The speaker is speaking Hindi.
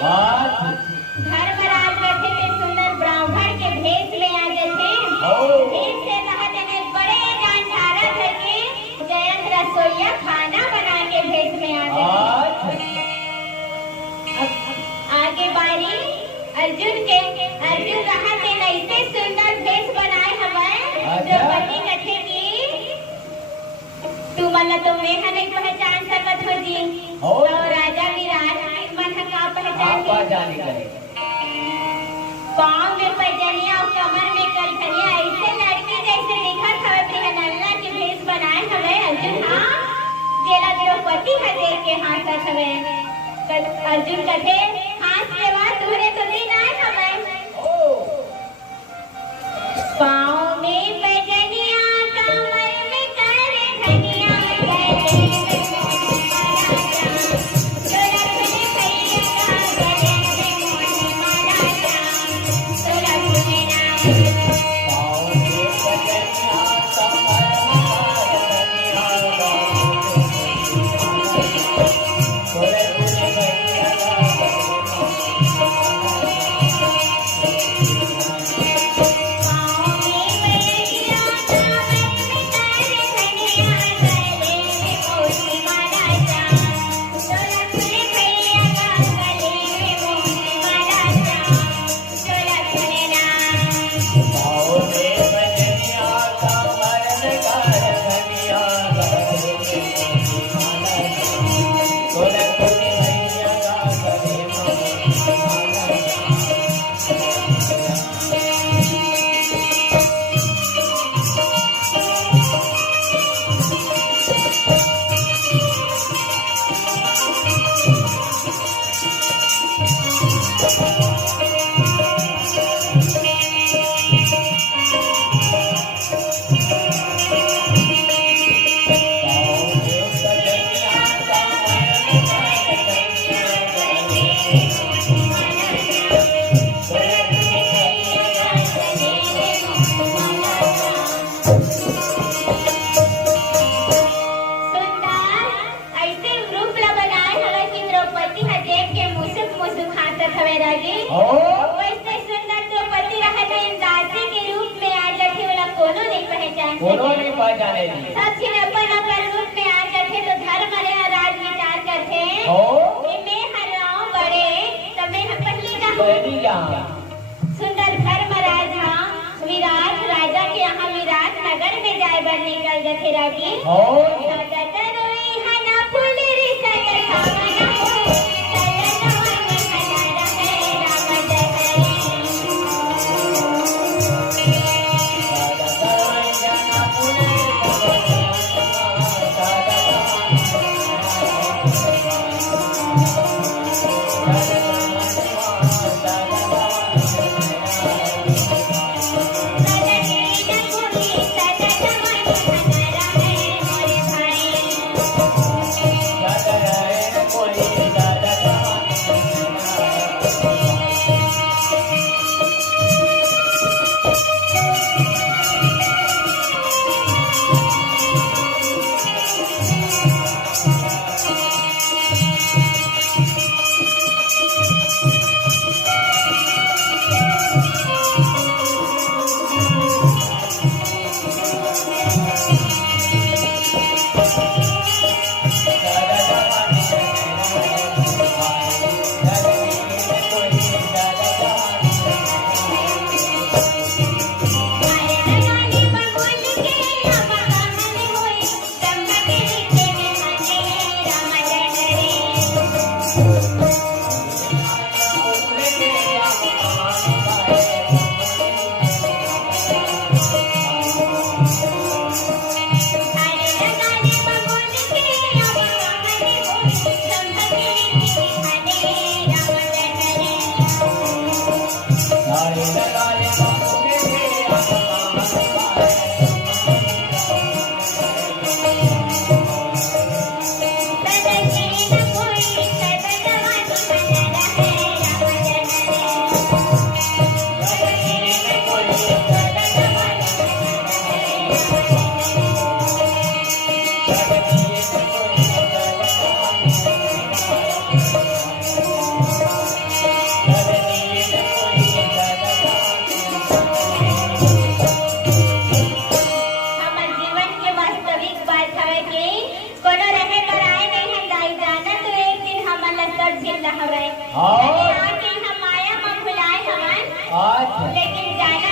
धर्मराज बैठे थे सुंदर ब्राह्मण के भेष में आ गए थे। भेष से कहते हैं बड़े जानधारा करके जयंत रसोईया खाना बना के भेष में आ गए। आगे बारी अर्जुन रहा थे ऐसे सुंदर भेष बनाए हमें द्रौपदी कथे की तू मन तो मैं नहीं पहचान सकत हो जी। और राजा विराट मन का पहचान पाँव में पैजनिया और कमर में कलखनिया ऐसे लड़की जैसे दिखत हवे ब्रह्मण्ला के भेष बनाए हवे अर्जुन। हाँ जेला द्रौपदी है देख के हाथत हवे अर्जुन कथे हाथ के बाद तूने तो दिन आए हवे पाँव में पैजनिया कमर में कलखनिया सुंदर धर्मराज विराट राजा के यहाँ विराट नगर में जाए बर निकल गए राजी। हवे हाँ। आके हम माया में भुलाए हवन अच्छा लेकिन जाना